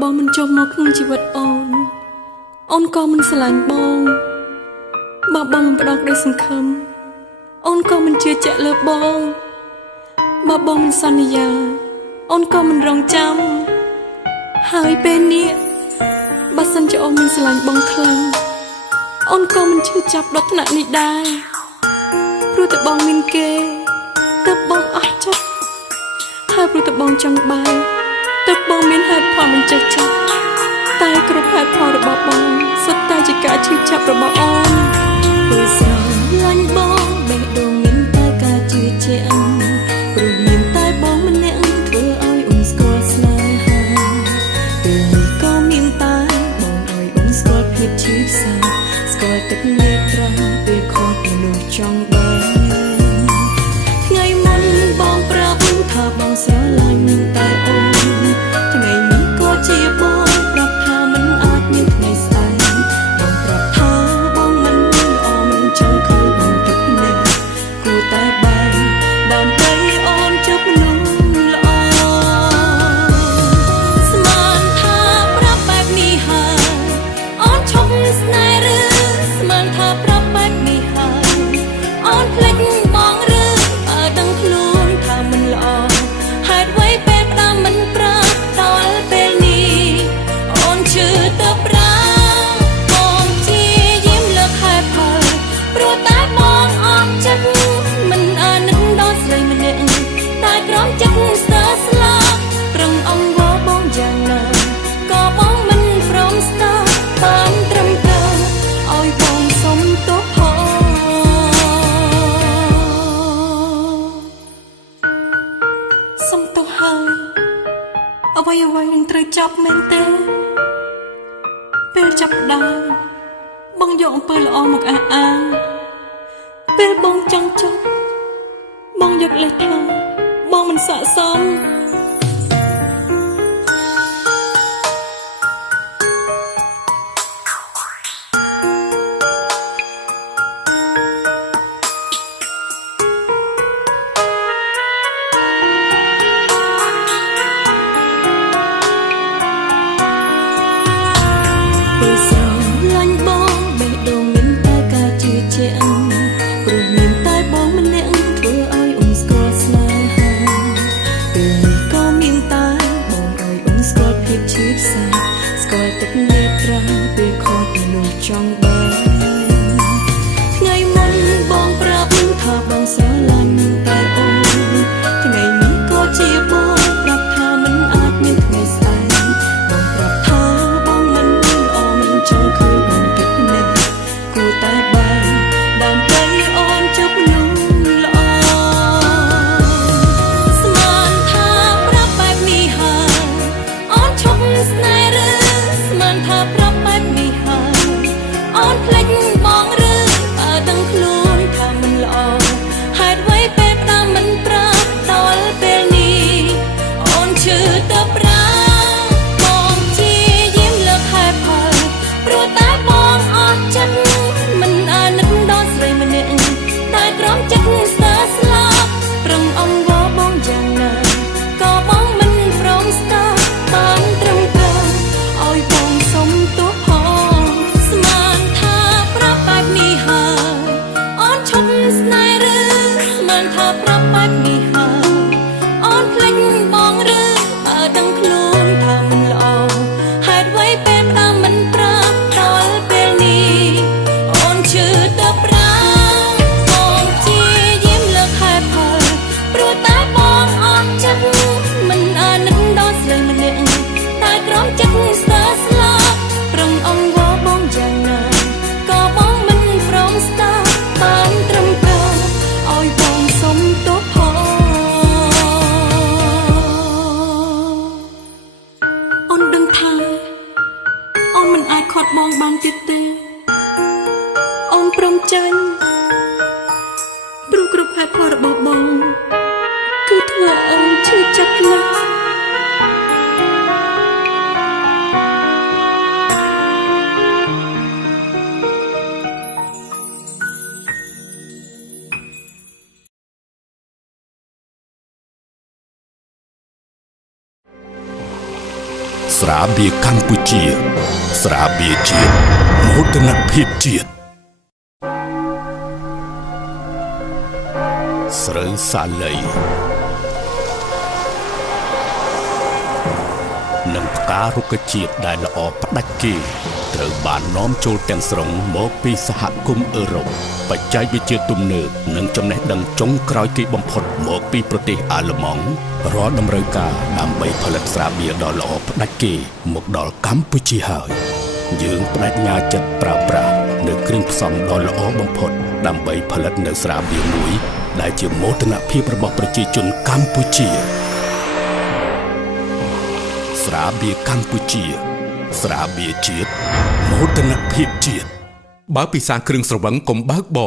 បងមិនចូលមកក្នុងជីវិតអូនក៏មិនស្រឡាញ់បងបើបងមិនផ្ដោតដោយសង្ឃឹមអូនក៏មិនជឿជាក់លើបងបើបងមិនសន្យាអូនក៏មិនរងចាំហើយពេលនេះបើសិនជាអូនមិនស្រឡាញ់បងខ្លាំងអូនក៏មិនឈឺចាប់ដល់ថ្នាក់នេះដែរព្រោះតែបងមានគេទើបបងអស់ចិត្តហើយព្រោះតែបងចង់បែកទើបបងមានហេតុផលមិនចេះចាប់តែគ្រប់ហេតុផលរបស់បងសុទ្ធតែជាការឈឺចាប់របស់អូនពេលស្រឡាញ់បងបេះដូងមានតែការជឿជាក់ព្រោះមានតែបងម្នាក់ធ្វើឲ្យអូនស្គាល់ស្នេហាពេលនេះក៏មានតែបងឲ្យអូនស្គាល់ភាពឈឺផ្សាស្គាល់ទឹកនេត្រាពេលខកមនុស្សចង់បែកថ្ងៃមុនបងប្រាប់ថាបងស្រឡាញ់តែអូនថ្ងៃនេះក៏ជាបងប្រាប់ថាមិនអាចមានថ្ងៃស្អែកបងប្រាប់ថាបងមិនល្អមិនចង់ឃើញបងទឹកនេះគួរតែបែកដើម្បីអូនជប់មនុស្សល្អស្មានថាប្រាប់បែបនេះហើយអូនឈប់ស្នេហ៍ឬស្មានថាប្រាប់បែបនេះហើយអូនភ្លេចបងឬដឹងខ្លួនថាមិនល្អហេតុអ្វីពេលផ្ដាំមិនប្រាប់ដល់ពេលនេះអូនឈឺទៅប្រាបងជាយាមលើកហេតុផលព្រោះតែបងអត់ចិត្តមិនអាណិតដល់ស្រីម្នាក់តែក្រំចិត្តស្ទើរស្លាប់ប្រឹងអង្វរបងយ៉ាងណាក៏បងមិនព្រមស្ដាប់បានត្រឹមត្រូវឲ្យបងសុំទោសផងសុំទោសហើយអ្វីនឹងត្រូវចាប់មែនទេពេលចាប់ដើមបងយកអំពើល្អមកអះអាងពេលបងចង់ចុះបងយកលេសថាបងមិនស័ក្តិសមពេលស្រឡាញ់បងបេះដូងមានតែការជឿជាក់ព្រោះមានតែបងម្នាក់ធ្វើឲ្យអូនស្គាល់ស្នេហាពេលនេះក៏មានតែបងឲ្យអូនស្គាល់ភាពឈឺផ្សាស្គាល់ទឹកនេត្រាពេលខកមនុស្សចង់បែកថ្ងៃមុនបងប្រាប់ថាបងស្រឡាញ់តែអូនថ្ងៃនេះក៏ជាបងប្រាប់ថាមិនអាចមានថ្ងៃស្អែកបងប្រាប់ថាបងមិនល្អមិនចង់ឃើញបងទឹកនេះគួរតែបែកដើម្បីអូនជប់មនុស្សល្អស្មានថាប្រាប់បែបនេះហើយអូនឈប់ស្នេហ៍ឬស្មានថាប្រាប់បែបនេះហើយអូនភ្លេចបងឬដឹងខ្លួនថាមិនល្អហេតុអ្វីពេលផ្ដាំមិនប្រាប់ដល់ពេលនេះអូនឈឺទៅប្រាបងជាយាមលើកហេតុផលព្រោះតែបងអត់ចិត្តមិនអាណិតដល់ស្រីម្នាក់តែក្រំចិត្តស្ទើរស្លាប់ប្រឹងអង្វរបងយ៉ាងណាក៏បងមិនព្រមស្ដាប់បានត្រឹមត្រូវឲ្យបងសុំទោសផងស្មានថាប្រាប់បែបនេះហើយអូនឈប់ស្នេហ៍ឬស្មានថាប្រាប់បែបនេះហើយអូនភ្លេចបងឬដឹងខ្លួនថាមិនល្អហេតុអ្វីពេលផ្ដាំមិនប្រាប់ដល់ពេលនេះអូនឈឺទៅប្រាបងជាយាមលើកហេតុផលព្រោះតែបងអត់ចិត្តមិនអាណិតដល់ស្រីម្នាក់តែក្រំចិត្តស្ទើរស្លាប់ប្រឹងអង្វរបងយ៉ាងណាក៏បងមិនព្រមស្ដាប់បានត្រឹមត្រូវឲ្យបងសុំទោសផងអូនដឹងថាអូនមិនអាចខាត់បងបានទៀតទេអូនព្រមចាញ់ព្រោះគ្រប់ហេតុផលរបស់បងគឺធ្វើអូនឈឺចាប់ណាស់ ស្រាបៀរកម្ពុជាស្រាបៀរជាតិមោទនភាពជាតិស្រូវសាលីនិងផ្ការុក្ខជាតិដែលល្អផ្ដាច់គេត្រូវបាននាំចូលទាំងស្រុងមកពីសហគមន៍អឺរ៉ុបបច្ចេកវិទ្យាទំនើបនិងចំណេះដឹងចុងក្រោយគេបំផុតមកពីប្រទេសអាល្លឺម៉ង់រាល់តម្រូវការដើម្បីផលិតស្រាបៀរដ៏ល្អផ្ដាច់គេមកដល់កម្ពុជាហើយយើងបដិញ្ញាចិត្តប្រើប្រាស់នូវគ្រឿងផ្សំដ៏ល្អបំផុតដើម្បីផលិតនូវស្រាបៀរមួយដែលជាមោទនភាពរបស់ប្រជាជនកម្ពុជាស្រាបៀរកម្ពុជាស្រាបៀរជាតិមោទនភាពជាតិបើពិសាគ្រឿងស្រវឹងកុំបើកបរ